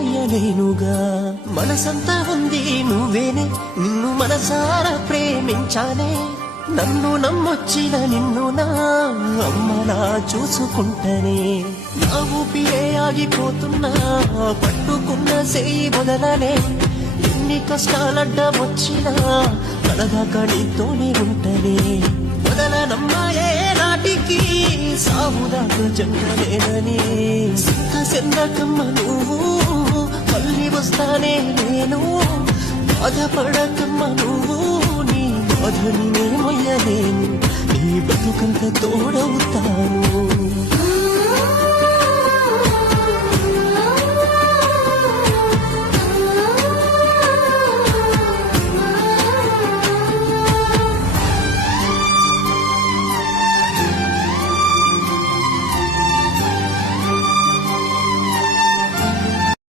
మొయ్యలేనుగా మనసంతా ఉంది నువ్వేనే నిన్ను మనసారా ప్రేమించానే నన్ను నమ్మొచ్చిన నిన్ను నా అమ్మలా చూసుకుంటనే నా ఊపిరే ఆగిపోతున్నా పట్టుకున్న సేయి వదలనే ఎన్ని కష్టాలడ్డమొచ్చినా కలదాకా నీతోనే ఉంటనే వదలనమ్మాయే నాటికి సాగుదాకా జంగలేనని సిద్ధ సెందకమ్మ నువ్వు మళ్ళీ వస్తానే నేను బాధపడకమ్మ నువ్వు నీ బాధని నే మొయ్యలేను నీ బతుకంత తోడవుతాను